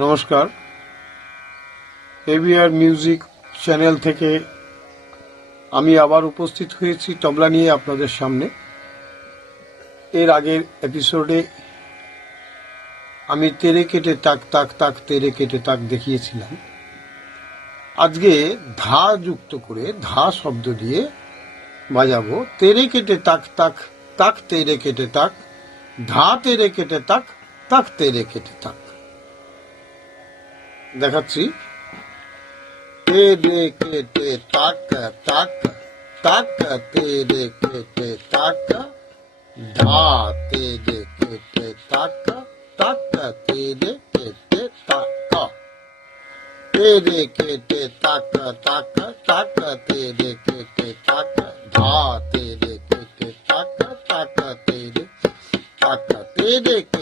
নমস্কার, ABR music channel থেকে আমি আবার উপস্থিত হয়েছি তবলা নিয়ে আপনাদের সামনে। এর আগের এপিসোডে আমি তেরে কেটে তাক তাক তাক তেরে কেটে তাক দেখিয়েছিলাম। আজকে ধা যুক্ত করে ধা শব্দ দিয়ে বাজাবো তেরে কেটে তাক তাক তাক তেরে কেটে তাক ধা তেরে কেটে তাক তাক তেরে কেটে তাক। দেখাচ্ছি। তেরে কেটে তাক তাক তাক তেরে কেটে তাক ধা তেরে কেটে তাক তাক তেরে কেটে তাক তেরে কেটে তাক তাক তাক তেরে কেটে তাক ধা তেরে কেটে তাক তাক তেরে তাক তেরে কেটে তাক তাক তাক তেরে কেটে তাক ধা তেরে কেটে তাক তাক তেরে তেরে কেটে তাক তাক তাক তেরে কেটে তাক ধা তেরে কেটে তাক তাক তেরে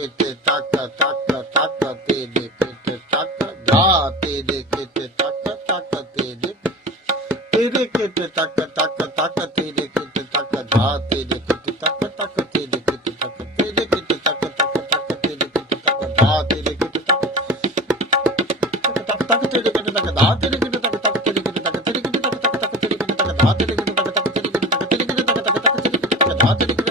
কেটে তাক তেরে কেটে তাক তাক তাক তেরে কেটে তাক ধা তেরে কেটে তাক তাক তেরে কেটে তাক ধা তেরে কেটে তাক তাক তেরে কেটে তাক তেরে কেটে তাক তাক তাক তেরে কেটে তাক ধা তেরে কেটে তাক তাক তেরে কেটে তাক তেরে কেটে তাক তাক তাক তেরে কেটে তাক ধা তেরে কেটে তাক তাক তেরে কেটে তাক তেরে কেটে তাক তাক তাক তেরে কেটে তাক ধা তেরে কেটে তাক তাক তেরে কেটে তাক তেরে কেটে তাক তাক তেরে কেটে তাক ধা তেরে কেটে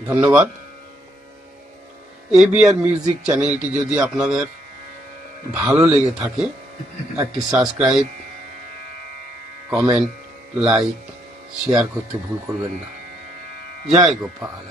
ধন্যবাদ। এবিআর মিউজিক চ্যানেলটি যদি আপনাদের ভালো লেগে থাকে একটি সাবস্ক্রাইব, কমেন্ট, লাইক, শেয়ার করতে ভুল করবেন না। জয় গোপাল।